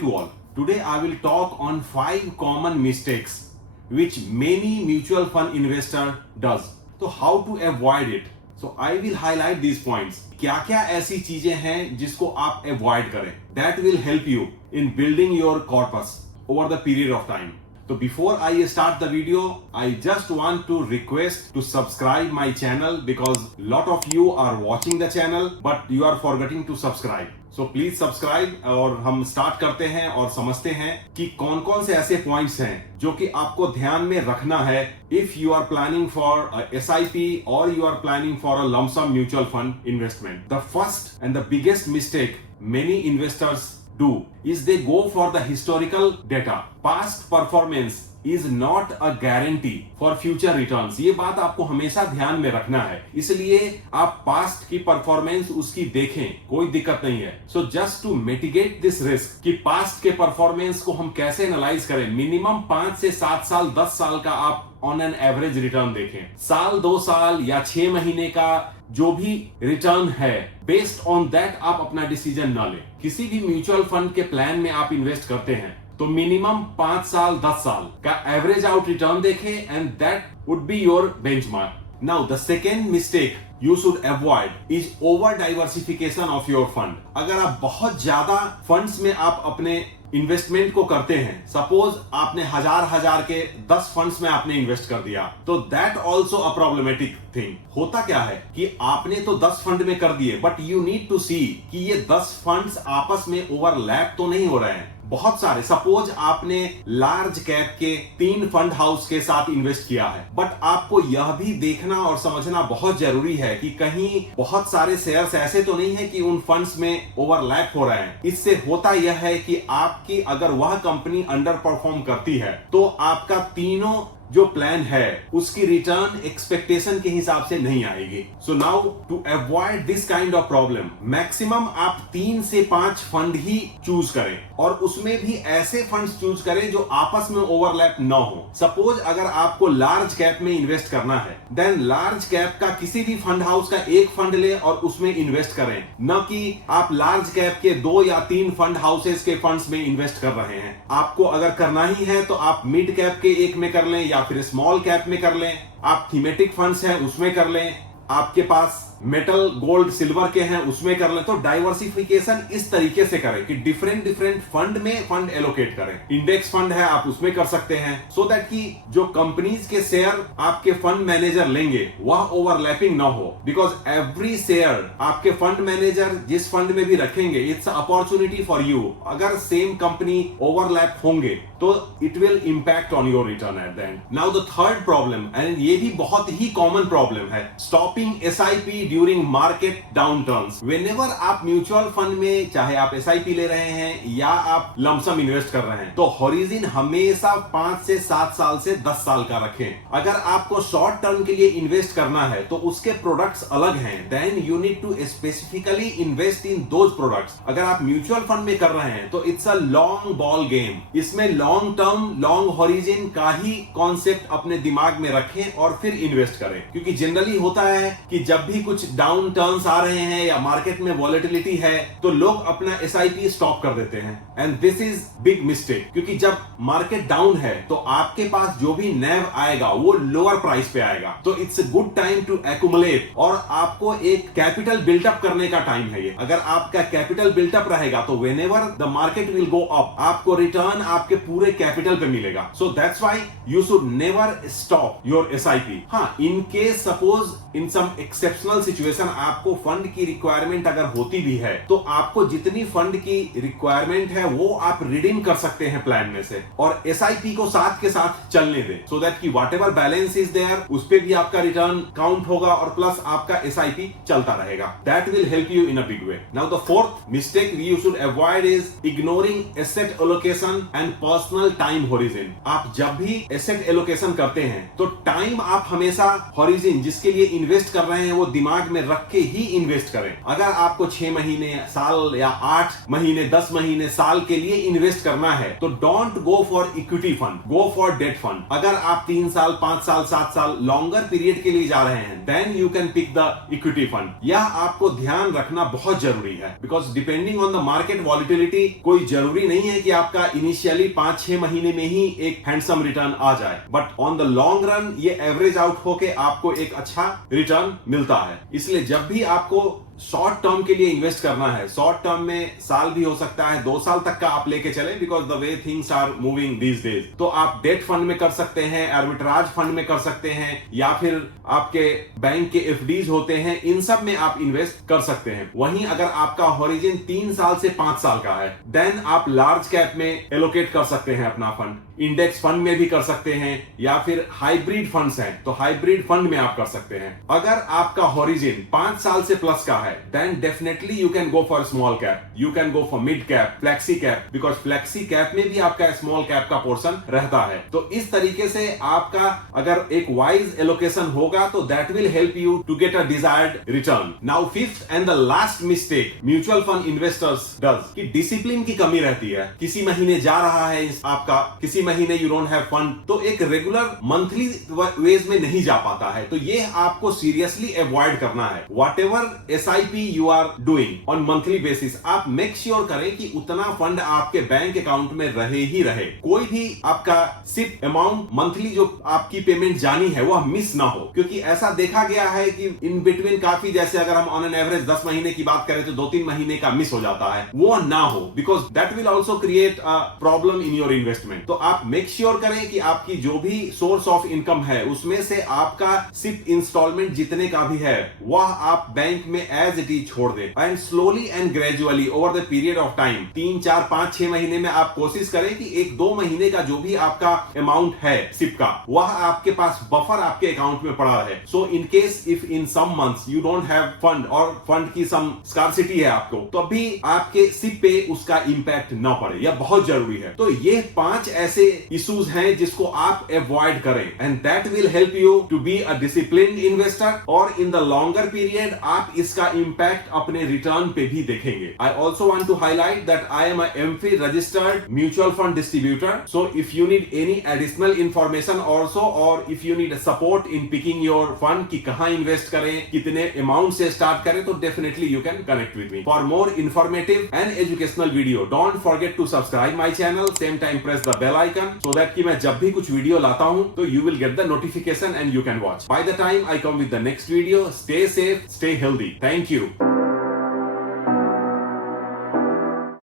to all. Today I will talk on 5 common mistakes which many mutual fund investor does. So how to avoid it? So I will highlight these points. क्या क्या ऐसी चीजें हैं जिसको आप avoid करें? That will help you in building your corpus over the period of time. So before I start the video, I just want to request to subscribe my channel because lot of you are watching the channel but you are forgetting to subscribe. So please subscribe और हम start करते हैं और समझते हैं कि कौन कौन से ऐसे points हैं जो कि आपको ध्यान में रखना है if you are planning for a SIP or you are planning for a lump sum mutual fund investment. The first and the biggest mistake many investors do is they go for the historical data. Past performance is not a guarantee for future returns. ये बात आपको हमेशा ध्यान में रखना है, इसलिए आप पास्ट की परफॉर्मेंस उसकी देखें, कोई दिक्कत नहीं है. So just to mitigate this risk कि पास्ट के परफॉर्मेंस को हम कैसे एनालाइज करें, मिनिमम 5 से 7 साल 10 साल का आप ऑन एन एवरेज रिटर्न देखें. साल 2 साल या 6 महीने का जो भी रिटर्न है, बेस्ड ऑन दैट आप अपना डिसीजन ना लें. किसी भी म्यूचुअल फंड के प्लान में आप इन्वेस्ट करते हैं तो मिनिमम 5 साल 10 साल का एवरेज आउट रिटर्न देखें and that would be your benchmark. Now the second mistake you should avoid is over diversification of your fund. अगर आप बहुत ज्यादा फंड्स में आप अपने इन्वेस्टमेंट को करते हैं, सपोज आपने हजार के 10 फंड्स में आपने इन्वेस्ट कर दिया, तो that also a problematic thing. होता क्या है कि आपने तो 10 फंड में कर दिए बट यू नीड टू सी कि ये 10 फंड्स आपस में ओवरलैप तो नहीं हो रहे हैं. बहुत सारे, सपोज आपने लार्ज कैप के 3 फंड हाउस के साथ इन्वेस्ट किया है, बट आपको यह भी देखना और समझना बहुत जरूरी है कि कहीं बहुत सारे शेयर्स ऐसे तो नहीं है कि उन फंड्स में ओवरलैप हो रहे हैं. इससे होता यह है कि आपकी अगर वह कंपनी अंडर परफॉर्म करती है तो आपका तीनों जो प्लान है उसकी रिटर्न एक्सपेक्टेशन के हिसाब से नहीं आएगी. So now to avoid this kind of problem, maximum आप 3 से 5 फंड ही चूज करें और उसमें भी ऐसे फंड्स चूज करें जो आपस में ओवरलैप न हो. सपोज अगर आपको लार्ज कैप में इन्वेस्ट करना है, देन लार्ज कैप का किसी भी फंड हाउस का एक फंड ले और उसमें इन्वेस्ट करें, न कि आप लार्ज कैप के 2 या 3 फंड हाउसेस के फंड्स में इन्वेस्ट कर रहे हैं. आपको अगर करना ही है तो आप मिड कैप के एक में कर लें या फिर स्मॉल कैप में कर लें. आप थीमेटिक फंड्स हैं उसमें कर लें, आपके पास मेटल गोल्ड सिल्वर के हैं उसमें कर लें. तो डाइवर्सिफिकेशन इस तरीके से करें कि डिफरेंट फंड में फंड एलोकेट करें. इंडेक्स फंड है आप उसमें कर सकते हैं, सो दैट कि जो कंपनीज के शेयर आपके फंड मैनेजर लेंगे वह ओवरलैपिंग ना हो. बिकॉज एवरी शेयर आपके फंड मैनेजर जिस फंड में भी रखेंगे, इट्स अपॉर्चुनिटी फॉर यू. अगर सेम कंपनी ओवरलैप होंगे तो it will impact on your return at the end. Now the third problem, and ये भी बहुत ही कॉमन प्रॉब्लम है, stopping SIP during market downturns. Whenever आप म्यूचुअल फंड में, चाहे आप एसआईपी ले रहे हैं या आप लंप सम इन्वेस्ट कर रहे हैं, तो हॉरिजन हमेशा 5 से 7 साल से 10 साल का रखें. अगर आपको शॉर्ट टर्म के लिए इन्वेस्ट करना है तो उसके प्रोडक्ट्स अलग हैं. Then you need to specifically invest in those products. अगर आप म्यूचुअल फंड में कर रहे हैं तो it's a long ball game. इसमें लॉन्ग टर्म लॉन्ग हॉरिजन का ही कॉन्सेप्ट अपने दिमाग में रखें और फिर इन्वेस्ट करें. क्योंकि जनरली होता है कि जब भी कुछ डाउन टर्न्स आ रहे हैं या मार्केट में वॉलेटिलिटी है तो लोग अपना एसआईपी स्टॉप कर देते हैं, and this is big mistake. क्योंकि जब मार्केट डाउन है तो आपके पास जो भी नैव आएगा वो लोअर प्राइस पे आएगा. तो it's a good time to accumulate और आपको एक कैपिटल बिल्टअप करने का टाइम है ये. अगर आपका कैपिटल बिल्टअप रहेगा तो whenever the market will go up, आपको रिटर्न आपके पूरे कैपिटल पे मिलेगा. So that's why you should never stop your SIP. हाँ, in case suppose in some exceptional situation आपको फंड की रिक्वायरमेंट अगर होती भी है तो आपको जितनी फंड की रिक्वायरमेंट है वो आप रिडीम कर सकते हैं प्लान में से और एसआईपी को साथ के साथ चलने दें, सो दैट कि व्हाटएवर बैलेंस इज देयर उस पे भी आपका रिटर्न काउंट होगा और प्लस आपका एसआईपी चलता रहेगा. That will help you in a big way. Now the fourth mistake you should avoid is ignoring asset allocation and personal time horizon. आप जब भी एसेट एलोकेशन करते हैं तो टाइम आप हमेशा हॉरिजन जिसके लिए इन्वेस्ट कर रहे हैं वो दिमाग दिमाग में रख के ही इन्वेस्ट करें। अगर आपको 6 महीने, साल या 8 महीने, 10 महीने, साल के लिए इन्वेस्ट करना है तो don't go for equity fund, go for debt fund. अगर आप 3 साल, 5 साल, 7 साल लॉन्गर पीरियड के लिए जा रहे हैं then you can pick the equity fund. यह आपको ध्यान रखना बहुत जरूरी है because depending on the market volatility, कोई जरूरी नहीं है कि आपका इनिशियली 5-6 महीने में ही एक हैंडसम रिटर्न आ जाए, but on the long run ये एवरेज आउट होके आपको एक अच्छा रिटर्न मिलता है। इसलिए जब भी आपको शॉर्ट टर्म के लिए इन्वेस्ट करना है, शॉर्ट टर्म में साल भी हो सकता है, 2 साल तक का आप लेके चले because the way things are moving these days, तो आप डेट फंड में कर सकते हैं, आर्बिट्राज फंड में कर सकते हैं, या फिर आपके बैंक के एफडीज होते हैं, इन सब में आप इन्वेस्ट कर सकते हैं। वहीं अगर आपका होरिजन 3 साल से 5 साल का है देन आप लार्ज कैप में एलोकेट कर सकते हैं अपना फंड, इंडेक्स फंड में भी कर सकते हैं, या फिर हाइब्रिड फंड्स हैं तो हाइब्रिड फंड में आप कर सकते हैं। अगर आपका होरिजन 5 साल से प्लस का है then definitely you can go for small cap, you can go for mid cap, flexi cap, because flexi cap में भी आपका small cap का पोर्शन रहता है। तो इस तरीके से आपका अगर एक वाइज एलोकेशन होगा तो that will help you to get a desired return. Now fifth and the last mistake mutual fund investors does कि डिसिप्लिन की कमी रहती है। किसी महीने जा रहा है आपका, किसी महीने you don't have fund, तो एक रेगुलर मंथली वेज में नहीं जा पाता है। तो ये आपको सीरियसली अवॉइड करना है। whatever SIP you are doing on monthly basis, आप मेक श्योर करें कि उतना फंड आपके बैंक अकाउंट में रहे ही रहे। कोई भी आपका सिप अमाउंट मंथली जो आपकी पेमेंट जानी है वह मिस ना हो, क्योंकि ऐसा देखा गया है कि इन बिटवीन काफी, जैसे अगर हम ऑन एन एवरेज 10 महीने की बात करें तो 2-3 महीने का मिस हो जाता है, वो ना हो because that will also create a problem in your investment. तो आप मेक श्योर करें कि आपकी जो भी सोर्स ऑफ इनकम है उसमें से आपका सिप इंस्टॉलमेंट जितने का भी है वह आप बैंक में एज इट इज छोड़ दे, and slowly and gradually over the period of time 3, 4, 5, 6 महीने में आप कोशिश करें कि 1-2 महीने का जो भी आपका अमाउंट है सिप का वह आपके पास बफर आपके अकाउंट में पड़ा है। So in case if in some months you don't have fund और फंड की सम स्कार्सिटी है आपको, तो अभी आपके सिप पे उसका इंपैक्ट ना पड़े, यह बहुत जरूरी है। तो ये 5 ऐसे इश्यूज हैं जिसको आप अवॉइड करें and that will help you to be a disciplined investor, और इन द लॉन्गर पीरियड आप इसका इंपैक्ट अपने रिटर्न पे भी देखेंगे। I also want to highlight that I am a MFIN registered mutual fund distributor. So if you need any additional information also, or if you need support in picking your fund कि कहाँ invest करें, कितने amount से start करें, तो definitely you can connect with me. For more informative and educational video, don't forget to subscribe my channel. Same time press the bell icon so that कि मैं जब भी कुछ वीडियो लाता हूँ तो you will get the notification and you can watch. By the time I come with the next video, stay safe, stay healthy. Thank you.